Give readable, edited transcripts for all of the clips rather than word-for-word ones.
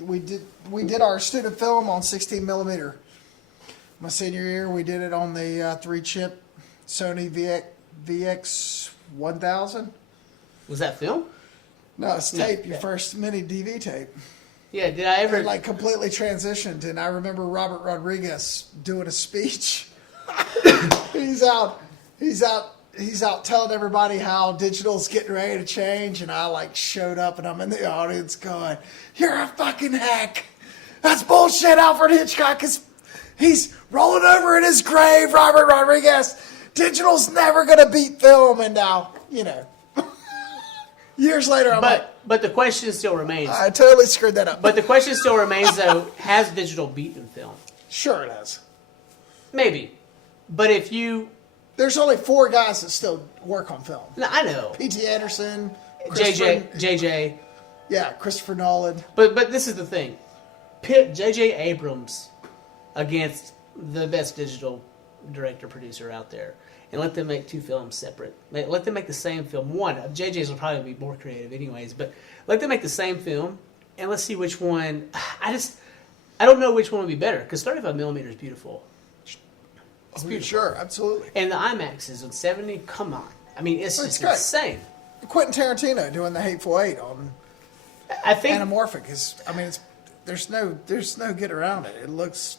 We did our student film on 16 millimeter. My senior year, we did it on the 3-chip Sony VX 1000. Was that film? No, it's tape. Your first mini DV tape. Yeah. Did I ever? It like completely transitioned, and I remember Robert Rodriguez doing a speech. He's out telling everybody how digital's getting ready to change, and I like showed up, and I'm in the audience going, "You're a fucking hack. That's bullshit. Alfred Hitchcock he's rolling over in his grave. Robert Rodriguez. Digital's never gonna beat film." And now, years later, but the question still remains. I totally screwed that up. But the question still remains, though: has digital beaten film? Sure, it has. Maybe, but if you There's only 4 guys that still work on film. No, I know. P.T. Anderson, JJ. Yeah, Christopher Nolan. But this is the thing. Pit J.J. Abrams against the best digital director-producer out there. And let them make 2 films separate. Let them make the same film. One, JJ's will probably be more creative anyways. But let them make the same film. And let's see which one. I don't know which one would be better. Because 35mm is beautiful. It's beautiful. Sure, absolutely. And the IMAX is on 70. Come on. I mean, it's just great. insane. Quentin Tarantino doing the Hateful Eight on I think Anamorphic there's no get around it. It looks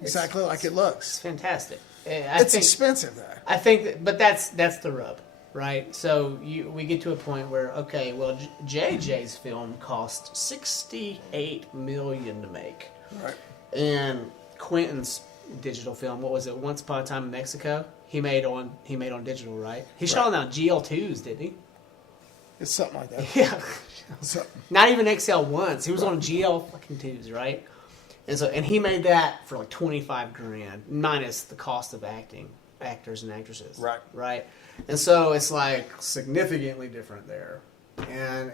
exactly like it looks. it's fantastic. It's expensive though. I think, but that's the rub, right? So we get to a point where JJ's film cost $68 million to make, Right. and Quentin's digital film, what was it? Once Upon a Time in Mexico. He made on digital, right? He shot on GL2s, didn't he? It's something like that. Yeah. Something. Not even XL1s. He was on GL fucking 2s, right? And he made that for like $25,000 minus the cost of actors and actresses. Right. Right. And so it's like significantly different there. And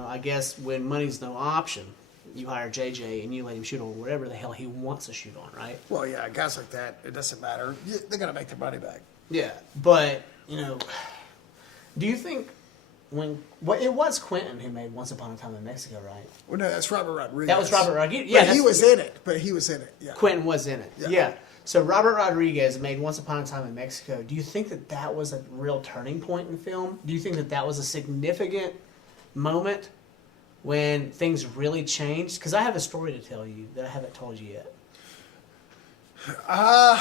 I guess when money's no option, you hire JJ and you let him shoot on whatever the hell he wants to shoot on, right? Well, yeah, guys like that, it doesn't matter. They're gonna make their money back. Yeah, but do you think it was Quentin who made Once Upon a Time in Mexico, right? Well, no, that's Robert Rodriguez. That was Robert Rodriguez. Yeah, he was in it. But he was in it. Yeah. Quentin was in it. Yeah. So Robert Rodriguez made Once Upon a Time in Mexico. Do you think that was a real turning point in film? Do you think that was a significant moment when things really changed? Because I have a story to tell you that I haven't told you yet. I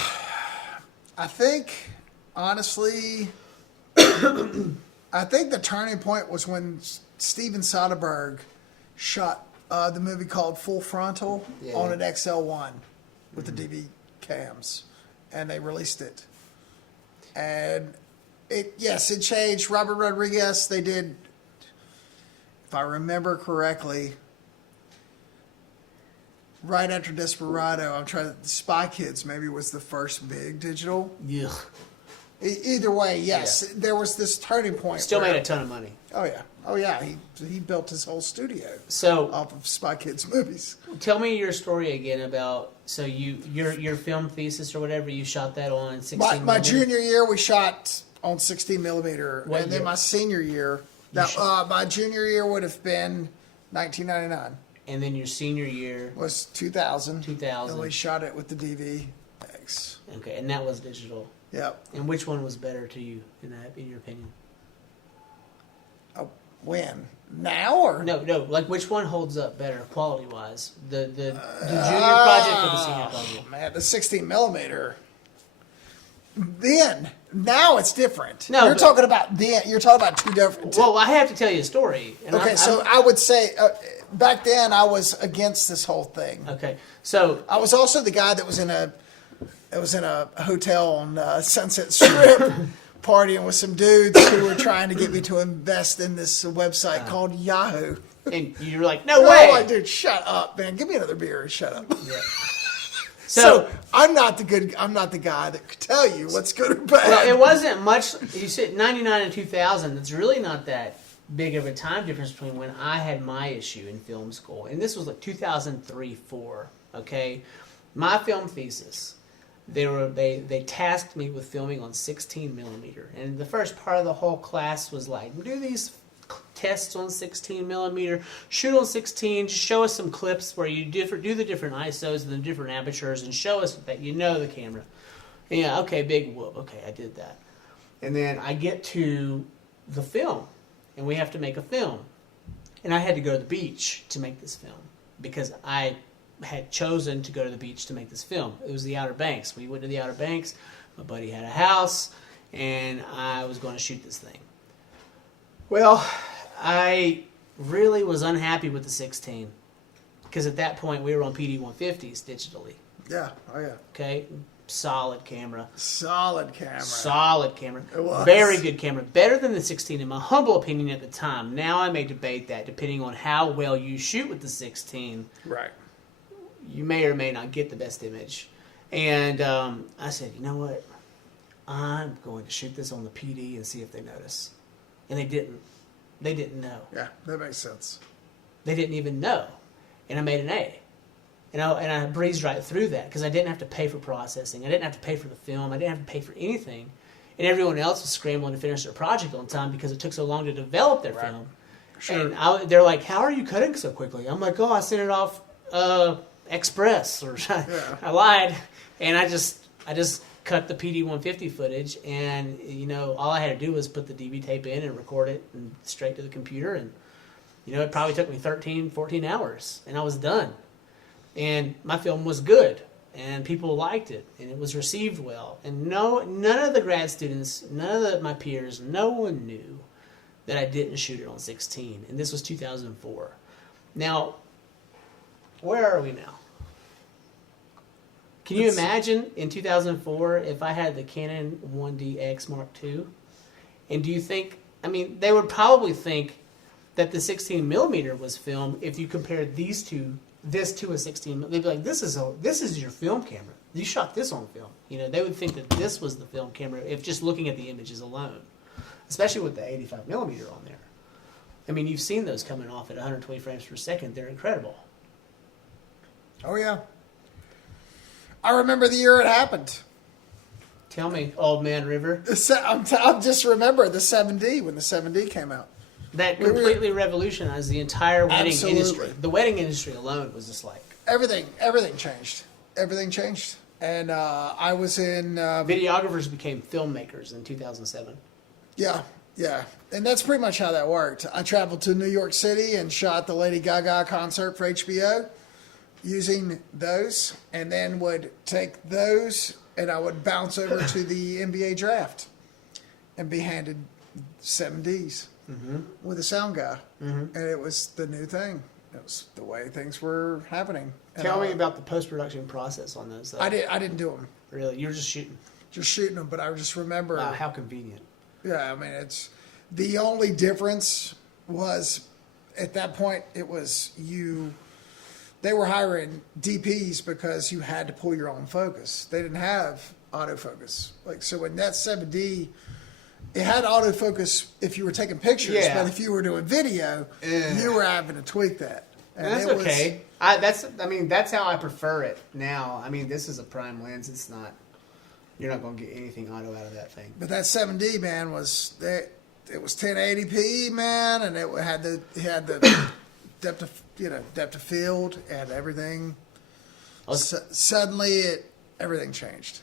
think, honestly, I think the turning point was when Steven Soderbergh shot the movie called Full Frontal on an XL1 with the DV cams, and they released it. And it changed. Robert Rodriguez, they did, if I remember correctly, right after Desperado, Spy Kids maybe was the first big digital. Yeah. Either way, yes, there was this turning point. Still made a ton of money. Oh yeah. He built his whole studio off of Spy Kids movies. Tell me your story again about your film thesis or whatever, you shot that on 16. My junior year we shot on 16 millimeter, What and then year? my senior year, my junior year would have been 1999. And then your senior year Was 2000. 2000. And we shot it with the DVX. Okay, and that was digital. Yep. And which one was better to you in your opinion? When? Now or No. Like which one holds up better quality wise? The junior project or the senior project? Man, the 16 millimeter. Then now it's different. No, you're talking about two different. Well, I have to tell you a story. And Okay, I would say back then I was against this whole thing. Okay, so I was also the guy that was in a hotel on Sunset Strip partying with some dudes who were trying to get me to invest in this website called Yahoo. and you were like, no way. I'm like, dude, shut up, man. Give me another beer and shut up. Yeah. So I'm not the guy that could tell you what's good or bad. Well, it wasn't much. You said 99 and 2000. It's really not that big of a time difference between when I had my issue in film school, and this was like 2003-04. Okay, my film thesis. They tasked me with filming on 16 millimeter, and the first part of the whole class was like, do these tests on 16 millimeter, shoot on 16, just show us some clips where you do the different ISOs and the different apertures and show us that you know the camera. And yeah, okay, big whoop. Okay, I did that. And then I get to the film, and we have to make a film. And I had to go to the beach to make this film because I had chosen to go to the beach to make this film. It was the Outer Banks. We went to the Outer Banks. My buddy had a house, and I was going to shoot this thing. Well, I really was unhappy with the 16 because at that point we were on PD-150s digitally. Yeah, oh yeah. Okay, solid camera. Solid camera. Solid camera. It was. Very good camera. Better than the 16 in my humble opinion at the time. Now I may debate that depending on how well you shoot with the 16. Right. You may or may not get the best image. And I said, you know what? I'm going to shoot this on the PD and see if they notice. And they didn't. They didn't know. Yeah, that makes sense. They didn't even know. And I made an A. And I breezed right through that because I didn't have to pay for processing. I didn't have to pay for the film. I didn't have to pay for anything. And everyone else was scrambling to finish their project on time because it took so long to develop their film. Sure. And they're like, how are you cutting so quickly? I'm like, oh, I sent it off Express. Or Yeah. I lied. And I just cut the PD-150 footage, and all I had to do was put the DV tape in and record it and straight to the computer, and it probably took me 13, 14 hours, and I was done. And my film was good, and people liked it, and it was received well. And none of the grad students, none of my peers, no one knew that I didn't shoot it on 16, and this was 2004. Now, where are we now? Can you imagine in 2004 if I had the Canon 1DX Mark II? And do you think, they would probably think that the 16 millimeter was film if you compared this to a 16. They'd be like, this is your film camera. You shot this on film. They would think that this was the film camera if just looking at the images alone, especially with the 85 millimeter on there. You've seen those coming off at 120 frames per second. They're incredible. Oh yeah. I remember the year it happened. Tell me, Old Man River. I'm just remember the 7D when the 7D came out. That completely revolutionized the entire wedding Absolutely. industry. The wedding industry alone was just like... Everything changed. Everything changed. And I was in... videographers became filmmakers in 2007. Yeah. And that's pretty much how that worked. I traveled to New York City and shot the Lady Gaga concert for HBO using those, and then would take those and I would bounce over to the NBA draft and be handed 7Ds with a sound guy. And it was the new thing. It was the way things were happening. Tell me about the post-production process on those. I didn't do them. Really? You were just shooting? Just shooting them, but I just remember... Wow, how convenient. Yeah, it's... The only difference was, at that point, it was they were hiring DPs because you had to pull your own focus. They didn't have autofocus. So when that 7D, it had autofocus if you were taking pictures, but if you were doing video, you were having to tweak that. And that's okay. That's how I prefer it now. This is a prime lens. It's not. You're not going to get anything auto out of that thing. But that 7D, man, it was 1080p, man, and it had the depth of field and everything. Suddenly everything changed.